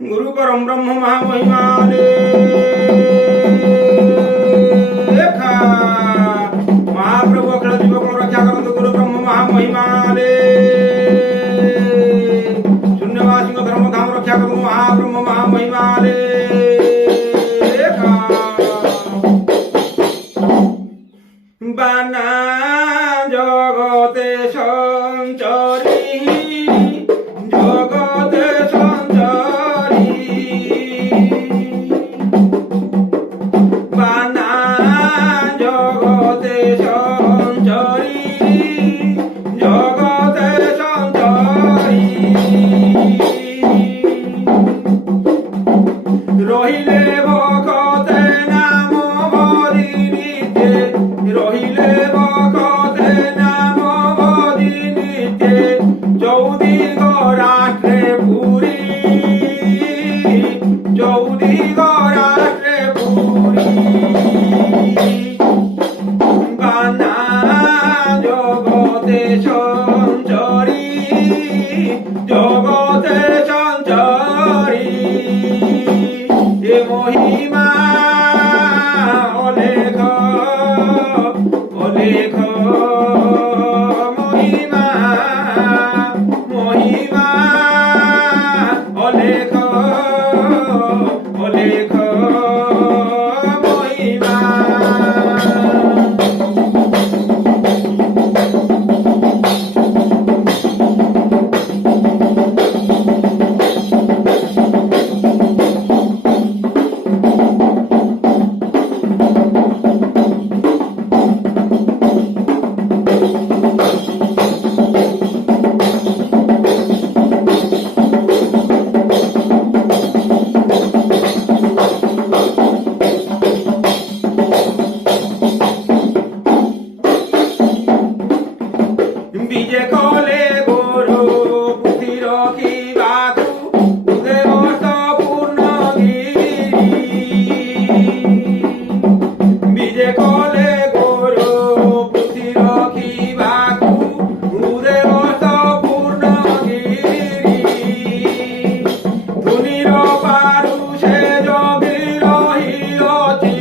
गुरु परम ब्रह्म महामहिमा महाप्रभु अखिल जीव को रक्षा करंतु गुरु ब्रह्म महामहिमा शून्यवासी धर्म धाम रक्षा करंतु महाब्रह्म महामहिमा बाना जगते संचरी जगते संचरी बाना जगते संचरी जगते संचरी रहिले भगते नाम भरिनिते रहिले भगते नाम भरिनिते चौदिग राष्ट्रे पुरी चौदिग राष्ट्रे पुरी बाना जगते संचरी जगते संचरी महिमा अलेख अलेख महिमा महिमा अलेख अलेख महिमा बीजे कले गोरो पुथि रखिबाकु उदेवत पूर्णगिरि बीजे कले गोरो पुथि रखिबाकु उदेवत पूर्णगिरि धुनिर पारु से जगि रहिअछि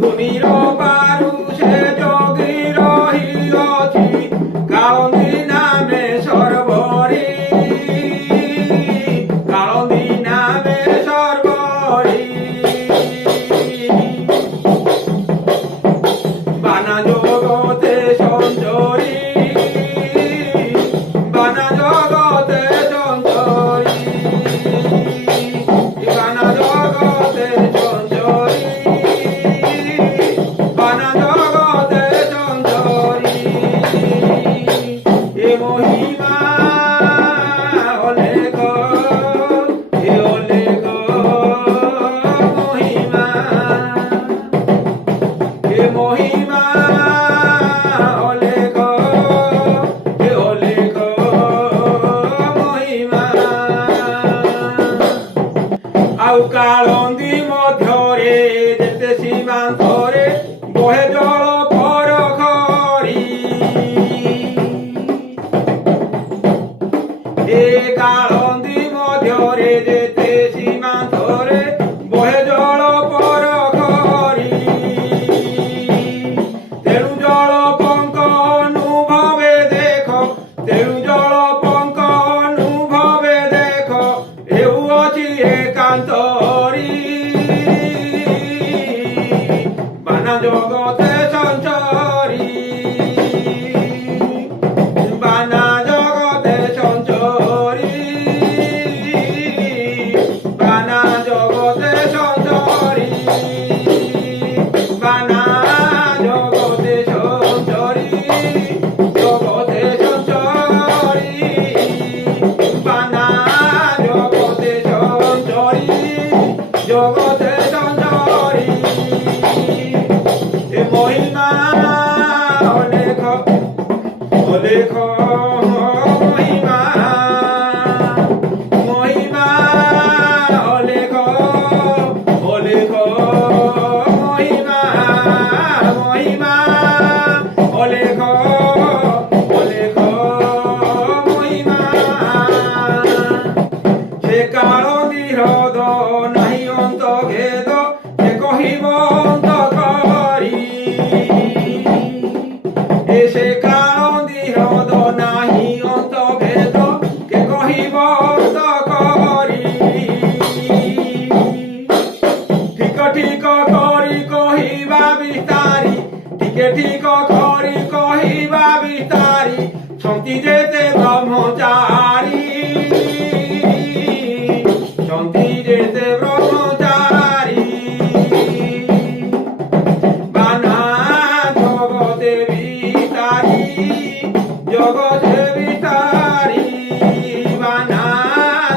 धुनिर पारु से जगि रहिअछि कालंदी नामे सर्वरी कालंदी नामे सर्वरी बाना जगते संचरी बाना जगते संचरी बाना जगते संचरी बाना जगते संचरी महिमा अलेख अलेख महिमा महिमा अलेख अलेख महिमा आउ कालंदी मध्यरे जेते सीमांतरे बहे जल परखरी कालंदी मध्यरे जेते सीमांतरे बहे जल परखरी तेणु जल पंक अनुभवे देख तेणु जल पंक अनुभवे देख हेउअछि एकांतरी बाना जगते संचरी बाना जगते संचरी बाना जगते संचरी बाना जगते संचरी जगते संचरी बाना जगते संचरी जगते संचरी महिमा अलेख अलेख महिमा महिमा अलेख अलेख महिमा महिमा अलेख अलेख महिमा से काल হৃদ নাহি অন্ত ভেদ যে কহিব অন্ত করি এসে কালন্দি হৃদ নাহি অন্ত ভেদ কে কহিব অন্ত করি ঠিক ঠিক করি কহিবা বিস্তারি টিকে ঠিক করি কহিবা বিস্তারি ছন্তি যেতে ব্রহ্মচারী ছন্তি যেতে ব্রহ্মচারী বানা জগতে বিস্তারি জগতে বিস্তারি বানা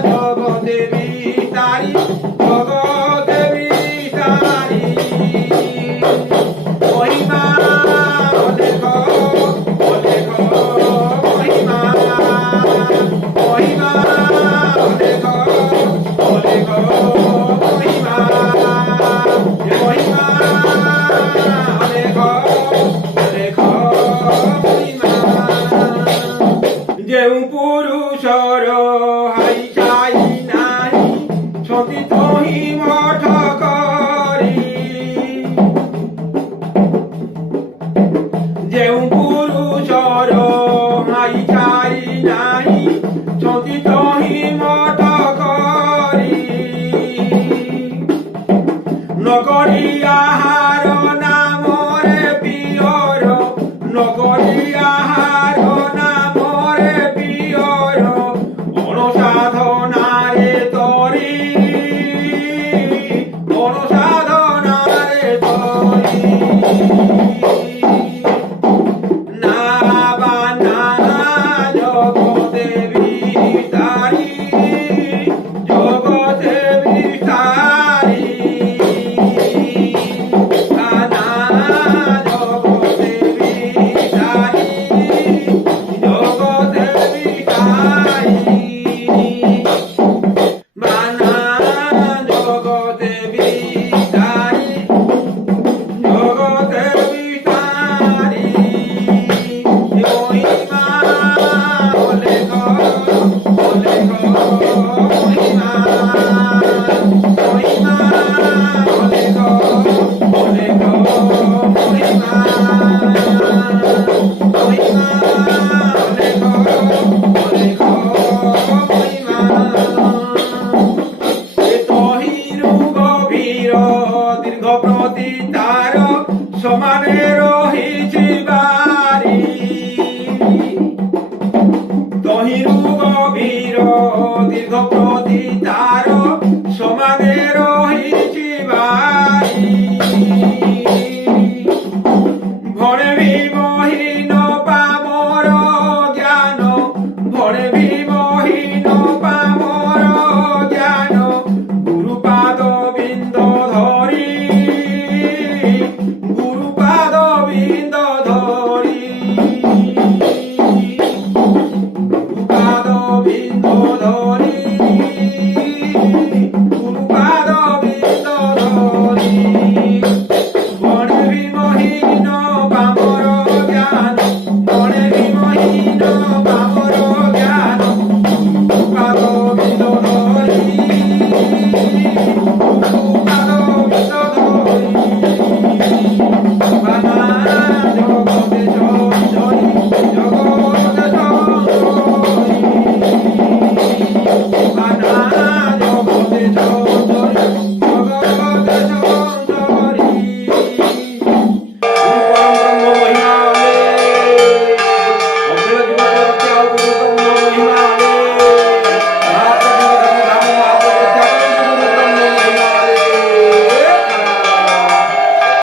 জগতে বিস্তারি জগতে বিস্তারি মহিমা অনেক অনেক মহিমা মহিমা অনেক অনেক মহিমা মহিমা অনেক অনেক মহিমা ଯେଉଁ ପୁରୁଷର ହାଇ ଛାଇ ନାହିଁ ଛତି ତହିଁ